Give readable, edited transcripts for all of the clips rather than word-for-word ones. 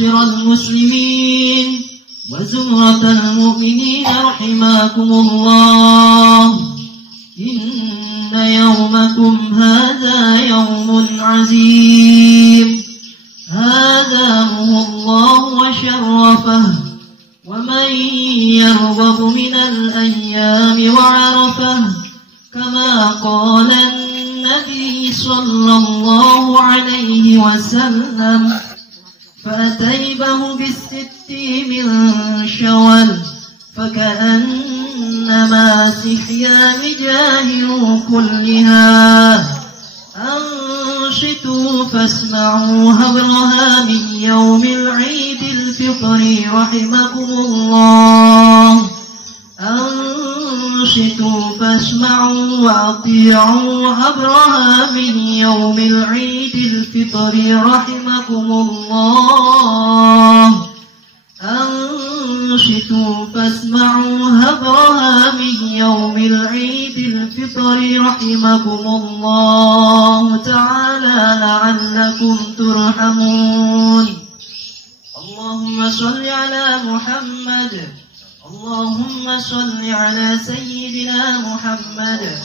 معاشر المسلمين وزمرة المؤمنين رحمكم الله، إن يومكم هذا يوم عظيم هداه الله وشرفه، ومن يرغب من الأيام وعرفه، كما قال النبي صلى الله عليه وسلم: فأتيبه بالست من شوال، فكأنما سحيا مجاهر كلها. أنشتوا فاسمعوا هبرها من يوم العيد الفطر رحمكم الله. أنشتوا فاسمعوا وأطيعوا هبرها من يوم العيد الفطر رحمكم الله. أنشتوا فاسمعوا هبرها من يوم العيد الفطر رحمكم الله تعالى لعلكم ترحمون. اللهم صل على محمد، اللهم صل على سيدنا محمد،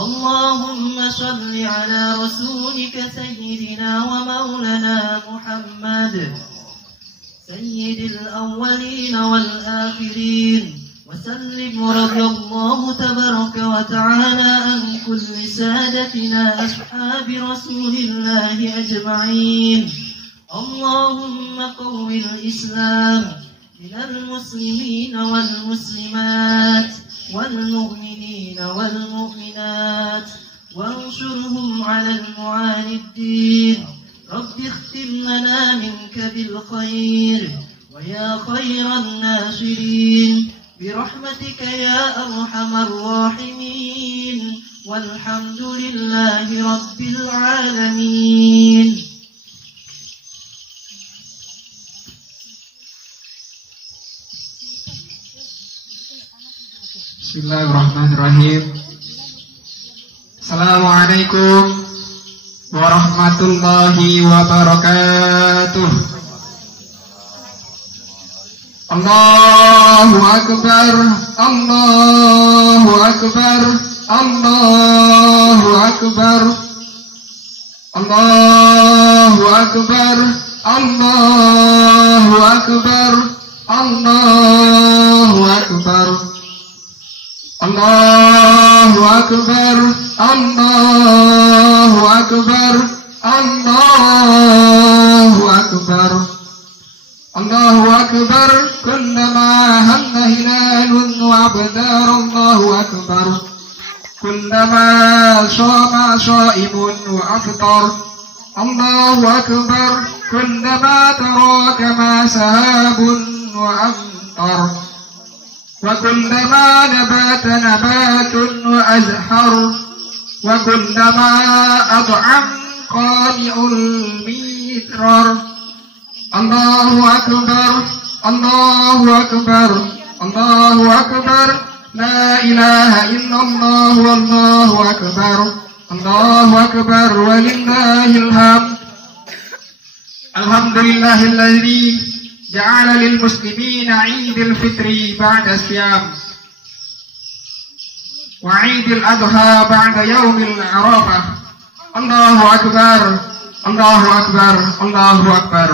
اللهم صل على رسولك سيدنا ومولانا محمد سيد الأولين والآخرين، وسلم رضي الله تبارك وتعالى عن كل سادتنا أصحاب رسول الله أجمعين. اللهم قو الإسلام من المسلمين والمسلمات والمؤمنين والمؤمنات، وانصرهم على المعاندين. رب اختم لنا منك بالخير ويا خير الناصرين برحمتك يا أرحم الراحمين، والحمد لله رب العالمين. Bismillahirrahmanirrahim. Assalamualaikum warahmatullahi wabarakatuh. Allahu Akbar, Allahu Akbar, Allahu Akbar, Allahu Akbar, Allahu Akbar, Allahu Akbar, Allahu Akbar, Allahu Akbar, Allahu Akbar, Allahu Akbar. Kullama hamma hilalun wa abdar, Allahu Akbar. Kullama shama shaimun wa aftar, Allahu Akbar. Kullama tarakama sahabun wa amtar, وكلما نبات نبات وأزهر، وكلما أطعم قامع الميترر. الله أكبر، الله أكبر، الله أكبر. لا إله إلا الله والله أكبر، الله أكبر ولله الحمد. الحمد لله الذي جعل للمسلمين عيد الفطر بعد الصيام، وعيد الأضحى بعد يوم العرفة. الله أكبر، الله أكبر، الله أكبر.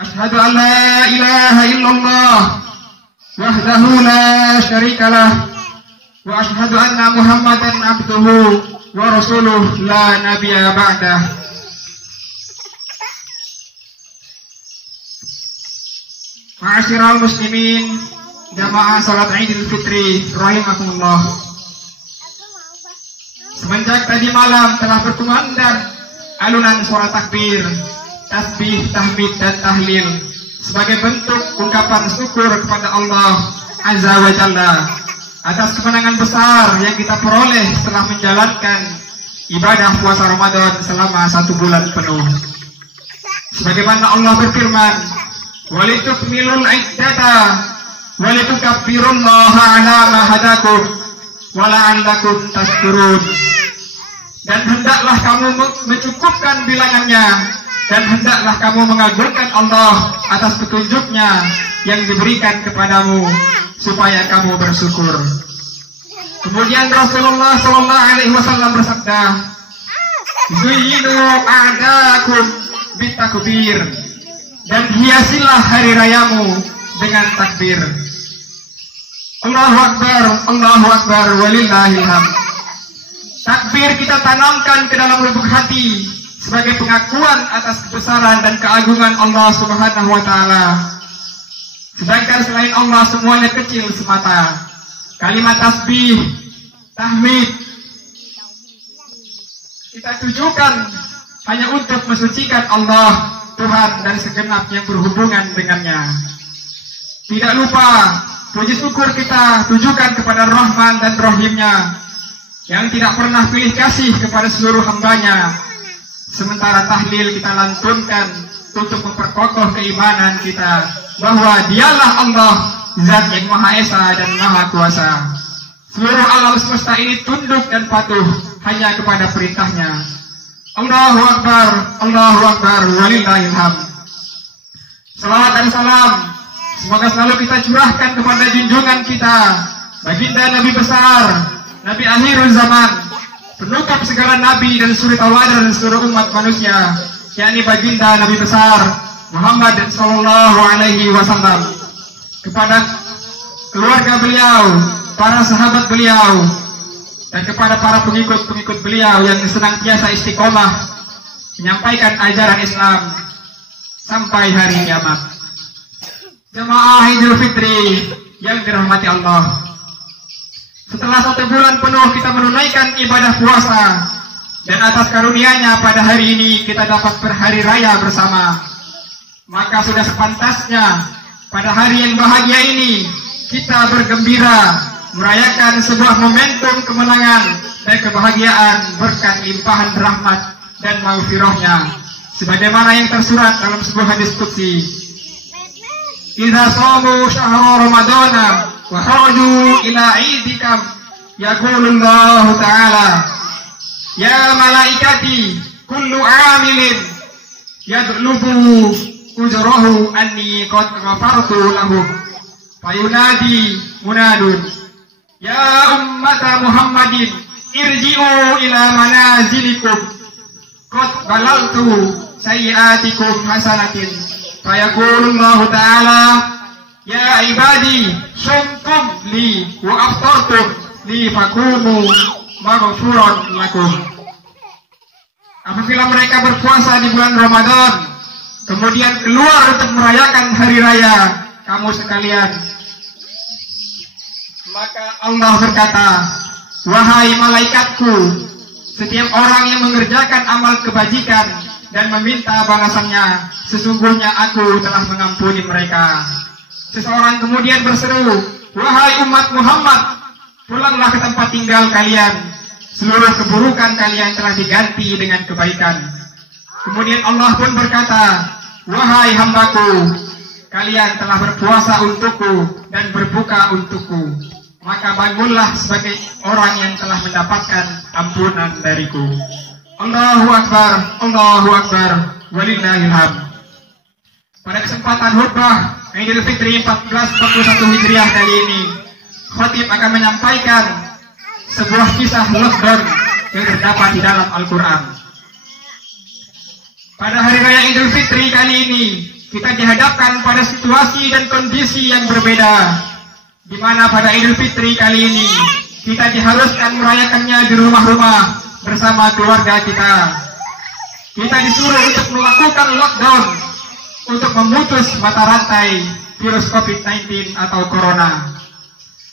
أشهد أن لا إله إلا الله وحده لا شريك له، وأشهد أن محمدا عبده ورسوله لا نبي بعده. Ma'asyiral muslimin, jamaah salat Idul Fitri rahimakumullah. Semenjak tadi malam telah berkumandang alunan suara takbir, tasbih, tahmid dan tahlil sebagai bentuk ungkapan syukur kepada Allah Azza wa Jalla atas kemenangan besar yang kita peroleh setelah menjalankan ibadah puasa Ramadan selama 1 bulan penuh. Sebagaimana Allah berfirman, walitukmilul iddata walitukabbirullaha ala ma hadakum wa la'allakum tashkurun. Dan hendaklah kamu mencukupkan bilangannya dan hendaklah kamu mengagungkan Allah atas petunjuknya yang diberikan kepadamu supaya kamu bersyukur. Kemudian Rasulullah SAW bersabda, "Zuyyinu a'dakum bitakbir," dan hiasilah hari rayamu dengan takbir. Allahu Akbar, walillahil hamd. Takbir kita tanamkan ke dalam lubuk hati sebagai pengakuan atas kebesaran dan keagungan Allah Subhanahu wa taala. Sedangkan selain Allah semuanya kecil semata. Kalimat tasbih, tahmid kita tujukan hanya untuk mensucikan Allah, Tuhan dan segenap yang berhubungan dengannya. Tidak lupa puji syukur kita tujukan kepada Rahman dan Rahimnya yang tidak pernah pilih kasih kepada seluruh hambanya. Sementara tahlil kita lantunkan untuk memperkokoh keimanan kita bahwa Dialah Allah, Zat yang Maha Esa dan Maha Kuasa. Seluruh alam semesta ini tunduk dan patuh hanya kepada perintahnya. Allahu Akbar, walillahil hamd. Salawat dan salam semoga selalu kita curahkan kepada junjungan kita, baginda Nabi besar, Nabi akhirul zaman, penutup segala nabi dan suri tauladan seluruh umat manusia, yakni baginda Nabi besar Muhammad sallallahu alaihi wasallam, kepada keluarga beliau, para sahabat beliau, dan kepada para pengikut-pengikut beliau yang senantiasa istiqomah menyampaikan ajaran Islam sampai hari kiamat. Jemaah Idul Fitri yang dirahmati Allah, setelah 1 bulan penuh kita menunaikan ibadah puasa, dan atas karunia-Nya pada hari ini kita dapat berhari raya bersama. Maka sudah sepantasnya pada hari yang bahagia ini kita bergembira merayakan sebuah momentum kemenangan dan kebahagiaan berkat limpahan rahmat dan maghfirah-Nya, sebagaimana yang tersurat dalam sebuah hadis qudsi, "Idza shamu syahra ramadana wa kharaju ila 'idikam yaqulullahu ta'ala ya malaikati kullu 'amilin yadlubu ujrahu anni qad ghafartu lahu fayunadi munadun ya ummata Muhammadin irji'u ila manazilikum qad balaltu sayyi'atikum hasanatin fayaqulullahu ta'ala ya ibadi sumtum li wa aftartum li fakunu maghfuran lakum." Apabila mereka berpuasa di bulan Ramadan, kemudian keluar untuk merayakan hari raya kamu sekalian, maka Allah berkata, "Wahai malaikatku, setiap orang yang mengerjakan amal kebajikan dan meminta balasannya, sesungguhnya aku telah mengampuni mereka." Seseorang kemudian berseru, "Wahai umat Muhammad, pulanglah ke tempat tinggal kalian. Seluruh keburukan kalian telah diganti dengan kebaikan." Kemudian Allah pun berkata, "Wahai hambaku, kalian telah berpuasa untukku dan berbuka untukku. Maka bangunlah sebagai orang yang telah mendapatkan ampunan dariku." Allahu Akbar, walillahil hamd. Pada kesempatan khutbah Idul Fitri 1441 Hijriah kali ini, khatib akan menyampaikan sebuah kisah lockdown yang terdapat di dalam Al-Quran. Pada hari raya Idul Fitri kali ini, kita dihadapkan pada situasi dan kondisi yang berbeda, di mana pada Idul Fitri kali ini kita diharuskan merayakannya di rumah-rumah bersama keluarga kita. Kita disuruh untuk melakukan lockdown untuk memutus mata rantai virus COVID-19 atau Corona.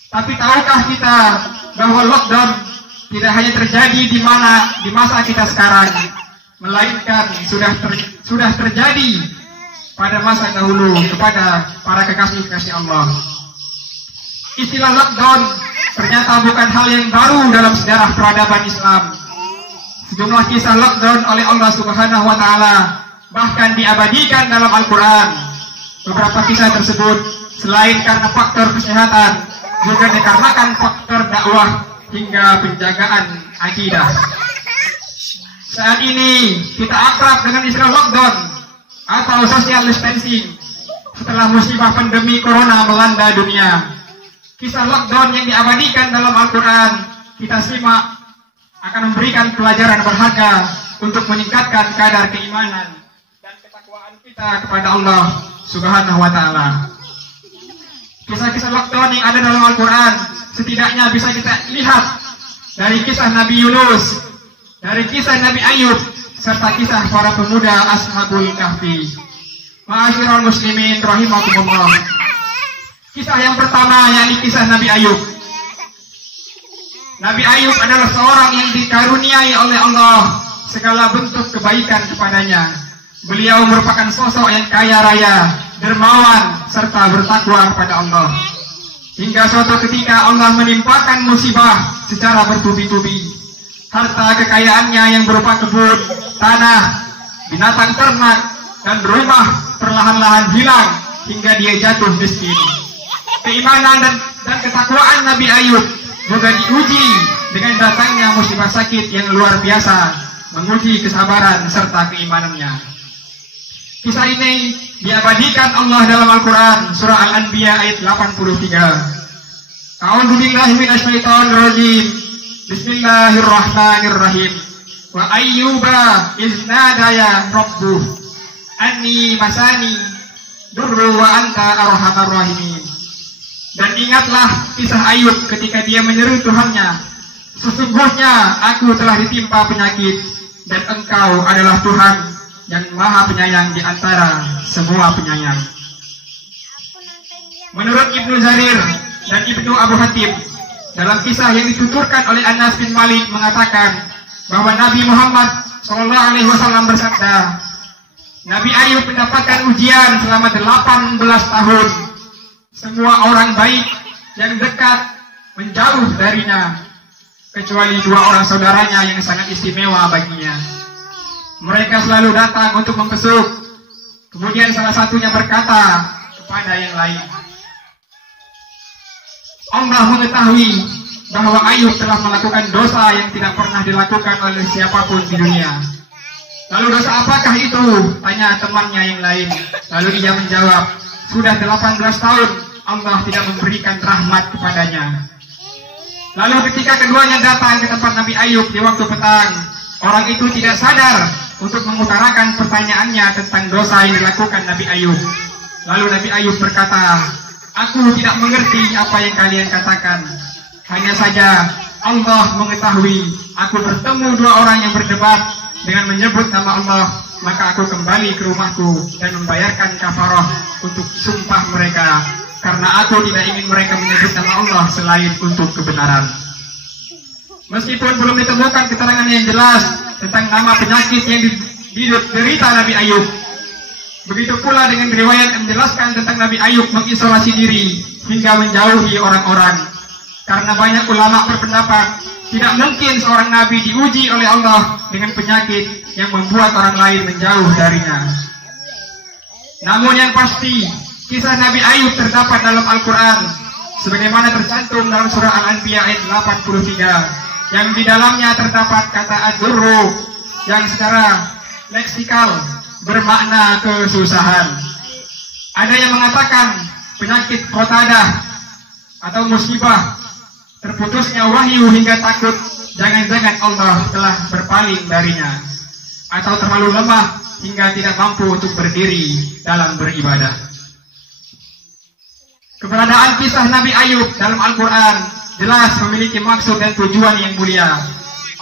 Tapi tahukah kita bahwa lockdown tidak hanya terjadi di masa kita sekarang, melainkan sudah terjadi pada masa dahulu kepada para kekasih-kekasih Allah. Istilah lockdown ternyata bukan hal yang baru dalam sejarah peradaban Islam. Sejumlah kisah lockdown oleh Allah Subhanahu wa taala bahkan diabadikan dalam Al-Quran. Beberapa kisah tersebut selain karena faktor kesehatan, juga dikarenakan faktor dakwah hingga penjagaan akidah. Saat ini kita akrab dengan istilah lockdown atau social distancing setelah musibah pandemi corona melanda dunia. Kisah lockdown yang diabadikan dalam Al-Quran kita simak akan memberikan pelajaran berharga untuk meningkatkan kadar keimanan dan ketakwaan kita kepada Allah Subhanahu wa Ta'ala. Kisah-kisah lockdown yang ada dalam Al-Quran setidaknya bisa kita lihat dari kisah Nabi Yunus, dari kisah Nabi Ayub, serta kisah para pemuda Ashabul Kahfi. Ma'asyiral muslimin rahimakumullah. Kisah yang pertama yakni kisah Nabi Ayub. Nabi Ayub adalah seorang yang dikaruniai oleh Allah segala bentuk kebaikan kepadanya. Beliau merupakan sosok yang kaya raya, dermawan, serta bertakwa kepada Allah. Hingga suatu ketika Allah menimpakan musibah secara bertubi-tubi. Harta kekayaannya yang berupa kebun, tanah, binatang ternak, dan rumah perlahan-lahan hilang hingga dia jatuh miskin. Keimanan dan ketakwaan Nabi Ayub juga diuji dengan datangnya musibah sakit yang luar biasa, menguji kesabaran serta keimanannya. Kisah ini diabadikan Allah dalam Al-Quran surah Al-Anbiya ayat 83. A'udzu billahi minasyaitonir rajim. Bismillahirrahmanirrahim. Wa ayyuba iznadaya rabbuh anni masani durru wa anta arhamar rahimin. Dan ingatlah kisah Ayub ketika dia menyeru Tuhannya, sesungguhnya aku telah ditimpa penyakit dan engkau adalah Tuhan yang maha penyayang di antara semua penyayang. Menurut Ibnu Jarir dan Ibnu Abu Hatim, dalam kisah yang dituturkan oleh Anas bin Malik mengatakan bahwa Nabi Muhammad SAW bersabda, Nabi Ayub mendapatkan ujian selama 18 tahun. Semua orang baik yang dekat menjauh darinya, kecuali 2 orang saudaranya yang sangat istimewa baginya. Mereka selalu datang untuk membesuk. Kemudian salah satunya berkata kepada yang lain, Allah mengetahui bahwa Ayub telah melakukan dosa yang tidak pernah dilakukan oleh siapapun di dunia. Lalu dosa apakah itu? Tanya temannya yang lain. Lalu ia menjawab, sudah 18 tahun Allah tidak memberikan rahmat kepadanya. Lalu ketika keduanya datang ke tempat Nabi Ayub di waktu petang, orang itu tidak sadar untuk mengutarakan pertanyaannya tentang dosa yang dilakukan Nabi Ayub. Lalu Nabi Ayub berkata, aku tidak mengerti apa yang kalian katakan. Hanya saja Allah mengetahui aku bertemu 2 orang yang berdebat dengan menyebut nama Allah, maka aku kembali ke rumahku dan membayarkan kafarah untuk sumpah mereka, karena aku tidak ingin mereka menyebut nama Allah selain untuk kebenaran. Meskipun belum ditemukan keterangan yang jelas tentang nama penyakit yang diderita Nabi Ayub, begitu pula dengan riwayat yang menjelaskan tentang Nabi Ayub mengisolasi diri hingga menjauhi orang-orang. Karena banyak ulama berpendapat tidak mungkin seorang nabi diuji oleh Allah dengan penyakit yang membuat orang lain menjauh darinya. Namun yang pasti, kisah Nabi Ayub terdapat dalam Al-Quran sebagaimana tercantum dalam surah Al-Anbiya ayat 83, yang di dalamnya terdapat kata ad-durru yang secara leksikal bermakna kesusahan. Ada yang mengatakan penyakit qatadah atau musibah, terputusnya wahyu hingga takut jangan-jangan Allah telah berpaling darinya, atau terlalu lemah hingga tidak mampu untuk berdiri dalam beribadah. Keberadaan kisah Nabi Ayub dalam Al-Quran jelas memiliki maksud dan tujuan yang mulia.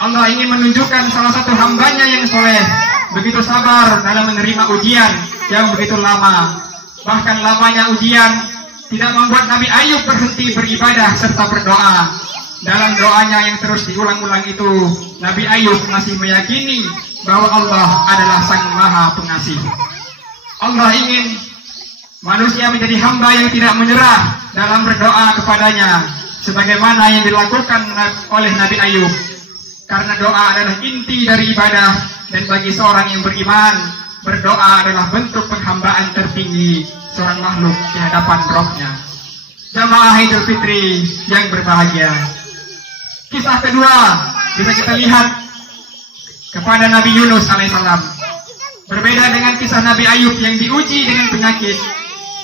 Allah ingin menunjukkan salah satu hambanya yang soleh begitu sabar dalam menerima ujian yang begitu lama. Bahkan lamanya ujian tidak membuat Nabi Ayub berhenti beribadah serta berdoa. Dalam doanya yang terus diulang-ulang itu, Nabi Ayub masih meyakini bahwa Allah adalah Sang Maha Pengasih. Allah ingin manusia menjadi hamba yang tidak menyerah dalam berdoa kepadanya, sebagaimana yang dilakukan oleh Nabi Ayub. Karena doa adalah inti dari ibadah, dan bagi seorang yang beriman, berdoa adalah bentuk penghambaan tertinggi seorang makhluk di hadapan Rabb-Nya. Jamaah Idul Fitri yang berbahagia. Kisah kedua bisa kita lihat kepada Nabi Yunus alaihissalam. Berbeda dengan kisah Nabi Ayub yang diuji dengan penyakit,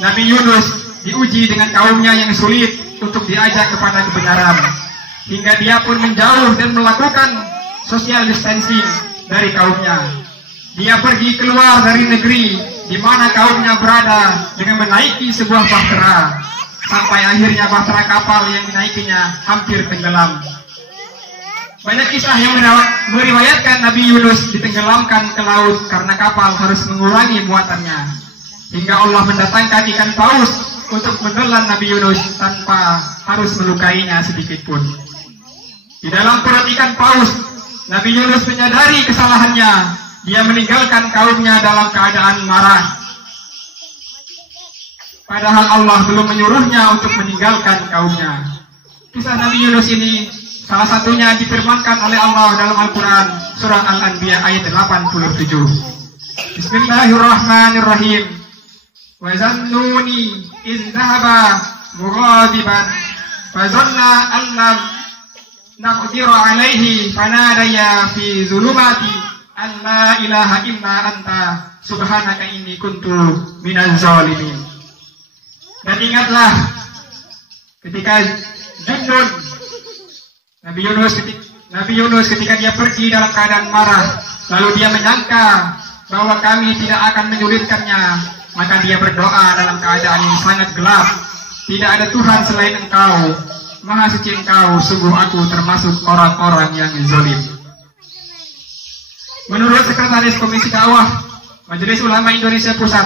Nabi Yunus diuji dengan kaumnya yang sulit untuk diajak kepada kebenaran, hingga dia pun menjauh dan melakukan social distancing dari kaumnya. Dia pergi keluar dari negeri di mana kaumnya berada dengan menaiki sebuah bahtera, sampai akhirnya bahtera kapal yang dinaikinya hampir tenggelam. Banyak kisah yang meriwayatkan Nabi Yunus ditenggelamkan ke laut karena kapal harus mengurangi muatannya, hingga Allah mendatangkan ikan paus untuk menelan Nabi Yunus tanpa harus melukainya sedikit pun. Di dalam perut ikan paus, Nabi Yunus menyadari kesalahannya. Dia meninggalkan kaumnya dalam keadaan marah, padahal Allah belum menyuruhnya untuk meninggalkan kaumnya. Kisah Nabi Yunus ini salah satunya difirmankan oleh Allah dalam Al-Quran, surah Al-Anbiya ayat 87. Bismillahirrahmanirrahim. Wa zannuni iz dhahaba mughadiban fazanna an lam naqdiru alaihi fanadaya fi zulumati an la ilaha illa anta subhanaka inni kuntu minaz zalimin. Dan ingatlah ketika Nabi Yunus ketika dia pergi dalam keadaan marah, lalu dia menyangka bahwa kami tidak akan menyulitkannya, maka dia berdoa dalam keadaan yang sangat gelap. Tidak ada Tuhan selain Engkau, Maha Suci Engkau, sungguh aku termasuk orang-orang yang zalim. Menurut Sekretaris Komisi Dakwah Majelis Ulama Indonesia Pusat,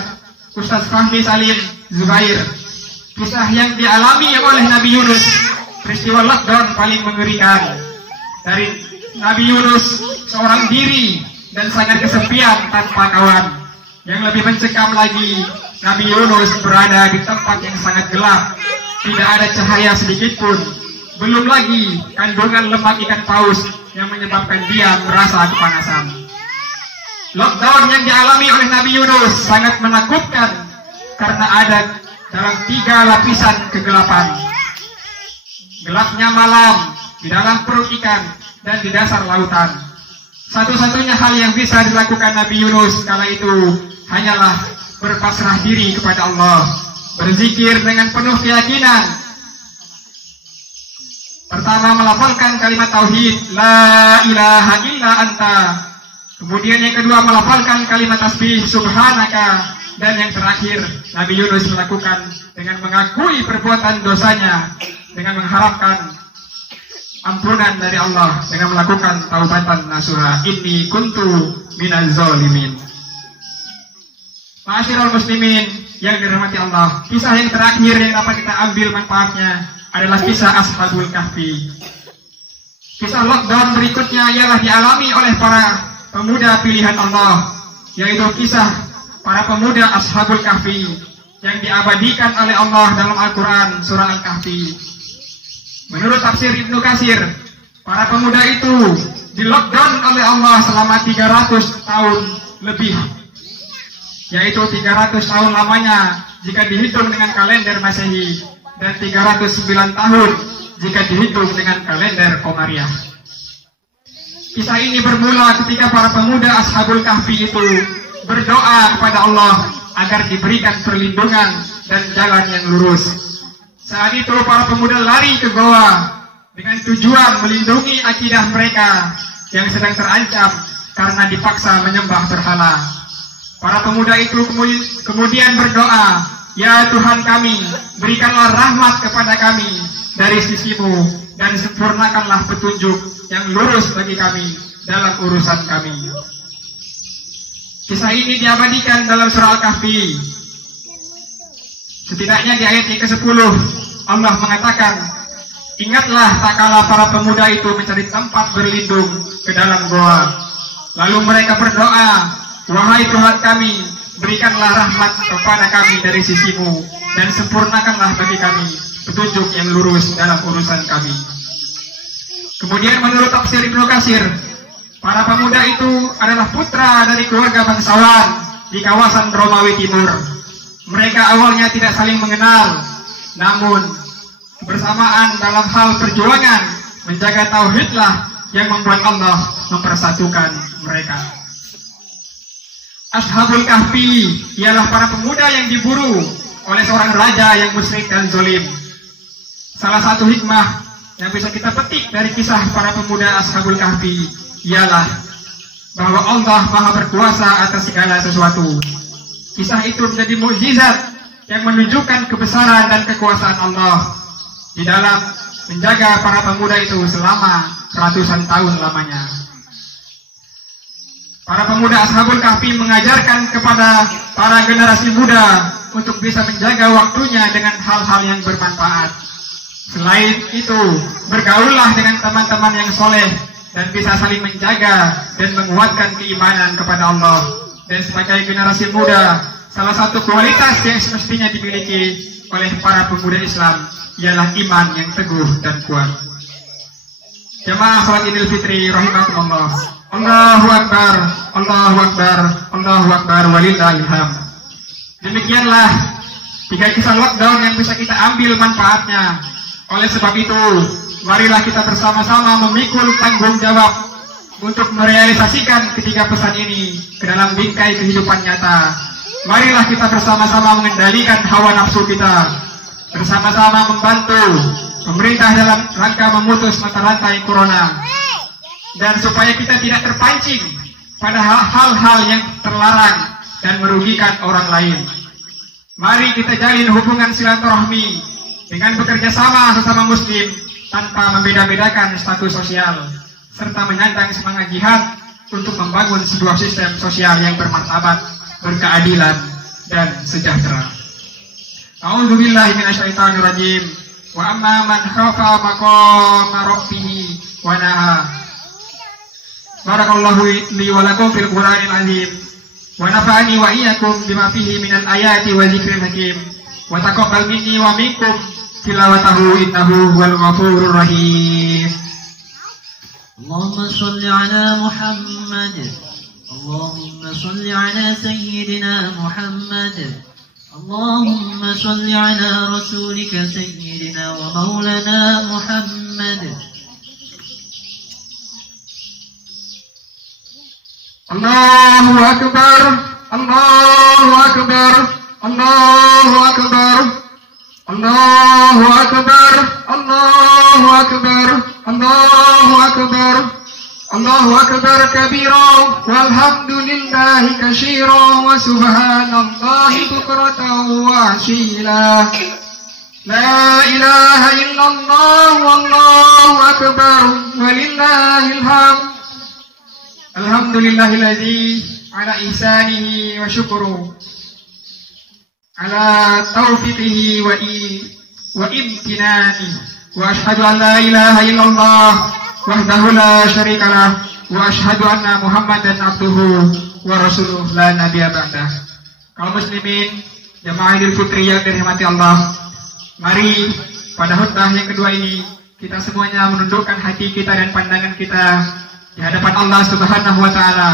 Ustaz Fahmi Salim Zubair, kisah yang dialami oleh Nabi Yunus, peristiwa lockdown paling mengerikan. Dari Nabi Yunus seorang diri dan sangat kesepian tanpa kawan. Yang lebih mencekam lagi, Nabi Yunus berada di tempat yang sangat gelap, tidak ada cahaya sedikit pun. Belum lagi kandungan lemak ikan paus yang menyebabkan dia merasa kepanasan. Lockdown yang dialami oleh Nabi Yunus sangat menakutkan karena ada dalam 3 lapisan kegelapan. Gelapnya malam, di dalam perut ikan, dan di dasar lautan. Satu-satunya hal yang bisa dilakukan Nabi Yunus kala itu hanyalah berpasrah diri kepada Allah, berzikir dengan penuh keyakinan. Pertama, melafalkan kalimat tauhid, la ilaha illa anta. Kemudian yang kedua, melafalkan kalimat tasbih, subhanaka. Dan yang terakhir, Nabi Yunus melakukan dengan mengakui perbuatan dosanya, dengan mengharapkan ampunan dari Allah, dengan melakukan taubatan nasuha, inni kuntu minaz zalimin. Ma'asyiral muslimin yang dirahmati Allah, kisah yang terakhir yang dapat kita ambil manfaatnya adalah kisah Ashabul Kahfi. Kisah lockdown berikutnya ialah dialami oleh para pemuda pilihan Allah, yaitu kisah para pemuda Ashabul Kahfi yang diabadikan oleh Allah dalam Al-Quran surah Al-Kahfi. Menurut tafsir Ibnu Katsir, para pemuda itu di lockdown oleh Allah selama 300 tahun lebih, yaitu 300 tahun lamanya jika dihitung dengan kalender Masehi, dan 309 tahun jika dihitung dengan kalender Komariah. Kisah ini bermula ketika para pemuda Ashabul Kahfi itu berdoa kepada Allah agar diberikan perlindungan dan jalan yang lurus. Saat itu para pemuda lari ke goa dengan tujuan melindungi akidah mereka yang sedang terancam karena dipaksa menyembah berhala. Para pemuda itu kemudian berdoa, ya Tuhan kami, berikanlah rahmat kepada kami dari sisimu dan sempurnakanlah petunjuk yang lurus bagi kami dalam urusan kami. Kisah ini diabadikan dalam surah Al-Kahfi. Setidaknya di ayat yang ke-10 Allah mengatakan, ingatlah tak kala para pemuda itu mencari tempat berlindung ke dalam goa. Lalu mereka berdoa, wahai Tuhan kami, berikanlah rahmat kepada kami dari sisimu dan sempurnakanlah bagi kami petunjuk yang lurus dalam urusan kami. Kemudian menurut tafsir Ibnu Katsir, para pemuda itu adalah putra dari keluarga bangsawan di kawasan Romawi Timur. Mereka awalnya tidak saling mengenal, namun bersamaan dalam hal perjuangan menjaga tauhidlah yang membuat Allah mempersatukan mereka. Ashabul Kahfi ialah para pemuda yang diburu oleh seorang raja yang musyrik dan zalim. Salah satu hikmah yang bisa kita petik dari kisah para pemuda Ashabul Kahfi ialah bahwa Allah Maha berkuasa atas segala sesuatu. Kisah itu menjadi mukjizat yang menunjukkan kebesaran dan kekuasaan Allah di dalam menjaga para pemuda itu selama ratusan tahun lamanya. Para pemuda Ashabul Kahfi mengajarkan kepada para generasi muda untuk bisa menjaga waktunya dengan hal-hal yang bermanfaat. Selain itu, bergaullah dengan teman-teman yang soleh dan bisa saling menjaga dan menguatkan keimanan kepada Allah. Dan sebagai generasi muda, salah satu kualitas yang semestinya dimiliki oleh para pemuda Islam ialah iman yang teguh dan kuat. Jamaah salat Idul Fitri rahimakumullah. Allahu Akbar, Allahu Akbar, Allahu Akbar, walillahil hamd. Demikianlah 3 kisah lockdown yang bisa kita ambil manfaatnya. Oleh sebab itu, marilah kita bersama-sama memikul tanggung jawab untuk merealisasikan ketiga pesan ini ke dalam bingkai kehidupan nyata. Marilah kita bersama-sama mengendalikan hawa nafsu kita, bersama-sama membantu pemerintah dalam rangka memutus mata rantai corona, dan supaya kita tidak terpancing pada hal-hal yang terlarang dan merugikan orang lain. Mari kita jalin hubungan silaturahmi dengan bekerja sama sesama muslim tanpa membeda-bedakan status sosial, serta menyandang semangat jihad untuk membangun sebuah sistem sosial yang bermartabat, berkeadilan, dan sejahtera. A'udzubillahi minasyaitonirrajim. Wa amma man khafa maqama rabbih wa naha. Barakallahu li wa lakum fil Qur'anil azim. Wa nafa'ani wa iyyakum bima fihi minal ayati wa dzikril hakim. Wa taqabbal minni wa minkum tilawatahu innahu huwal ghafurur rahim. Allahumma shalli ala Muhammad. Allahumma shalli ala sayyidina Muhammad. Allahumma shalli ala rasulika sayyidina wa maulana Muhammad. Allahu Akbar, Allahu Akbar, Allahu Akbar, Allahu Akbar, Allahu Akbar, Allahu Akbar, Allahu Akbar kabira, walhamdulillahi katsira, wa subhanallahi bukratan wa asila. La ilaha illallah, wallahu akbar, walillahil hamd. Alhamdulillahilladzi ala ihsanihi wa syukru ala taufiqihi wa imtinani wa ashhadu an la ilaha illallah wahdahu la syarikalah wa ashhadu anna Muhammadan abduhu wa rasuluh la nabiyya ba'dah. Kaum muslimin jamaah Idul Fitri yang dirahmati Allah, mari pada khutbah yang kedua ini kita semuanya menundukkan hati kita dan pandangan kita di hadapan Allah Subhanahu wa taala.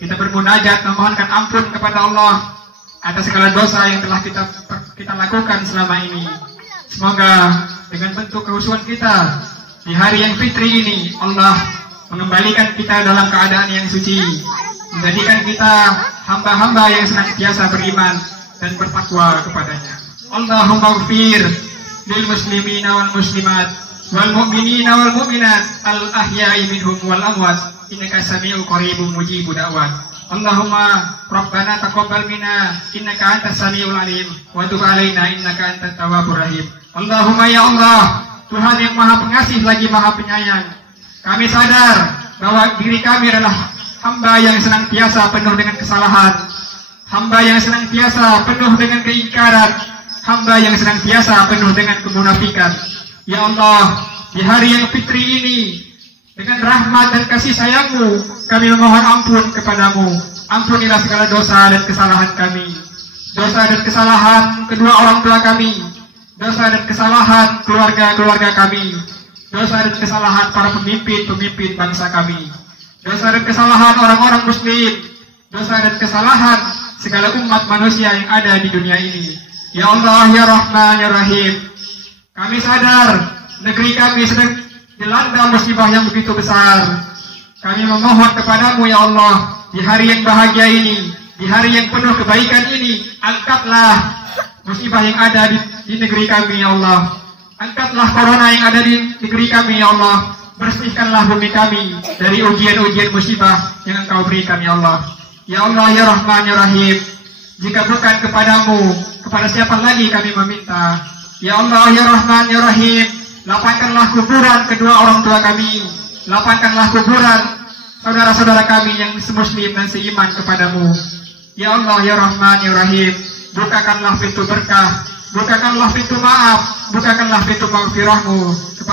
Kita bermunajat memohonkan ampun kepada Allah atas segala dosa yang telah kita lakukan selama ini. Semoga dengan bentuk kehusuan kita di hari yang fitri ini, Allah mengembalikan kita dalam keadaan yang suci, menjadikan kita hamba-hamba yang senantiasa beriman dan bertakwa kepadanya. Allahumma ighfir lil muslimina wal muslimat wal mu'minina wal mu'minat al ahya'i minhum wal amwat innaka sami'u qaribun mujibud da'wat. Allahumma rabbana taqabbal minna innaka antas samiul alim wa tub alaina innaka antat tawwabur rahim. Allahumma ya Allah, Tuhan yang Maha Pengasih lagi Maha Penyayang, kami sadar bahwa diri kami adalah hamba yang senantiasa penuh dengan kesalahan, hamba yang senantiasa penuh dengan keingkaran, hamba yang senantiasa penuh dengan kemunafikan. Ya Allah, di hari yang fitri ini, dengan rahmat dan kasih sayang-Mu, kami memohon ampun kepadamu. Ampunilah segala dosa dan kesalahan kami, dosa dan kesalahan kedua orang tua kami, dosa dan kesalahan keluarga-keluarga kami, dosa dan kesalahan para pemimpin-pemimpin bangsa kami, dosa dan kesalahan orang-orang muslim, dosa dan kesalahan segala umat manusia yang ada di dunia ini. Ya Allah, ya Rahman, ya Rahim, kami sadar negeri kami sedang dilanda musibah yang begitu besar. Kami memohon kepadamu ya Allah, di hari yang bahagia ini, di hari yang penuh kebaikan ini, angkatlah musibah yang ada di negeri kami ya Allah. Angkatlah corona yang ada di negeri kami ya Allah. Bersihkanlah bumi kami dari ujian-ujian musibah yang Engkau berikan ya Allah. Ya Allah ya Rahman ya Rahim, jika bukan kepadamu, kepada siapa lagi kami meminta? Ya Allah ya Rahman ya Rahim, lapangkanlah kuburan kedua orang tua kami, lapangkanlah kuburan saudara-saudara kami yang semuslim dan seiman kepadamu. Ya Allah ya Rahman ya Rahim, bukakanlah pintu berkah, bukakanlah pintu maaf, bukakanlah pintu maghfirah-Mu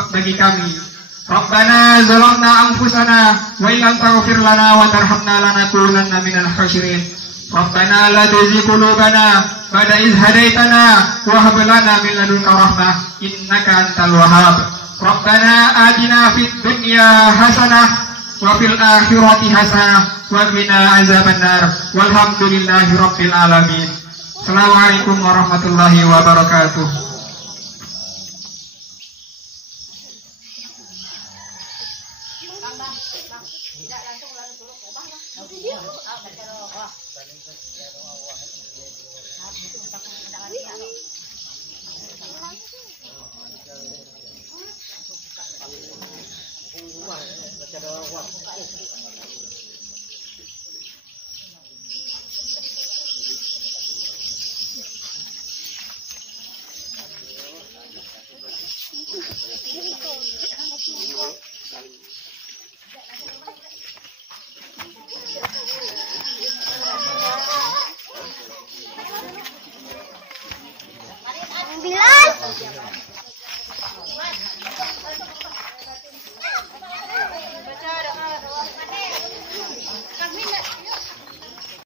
bagi kami. Rabbana zalamna anfusana wa illam taghfir lana wa tarhamna lanakunanna minal khasirin. Rabbana la tuzigh qulubana ba'da idh hadaitana wa hab lana min ladunka rahmah innaka antal wahhab. Rabbana atina fid dunya hasanah wa fil akhirati hasanah wa qina azabannar. Walhamdulillahi rabbil alamin. Assalamualaikum warahmatullahi wabarakatuh. Bilal.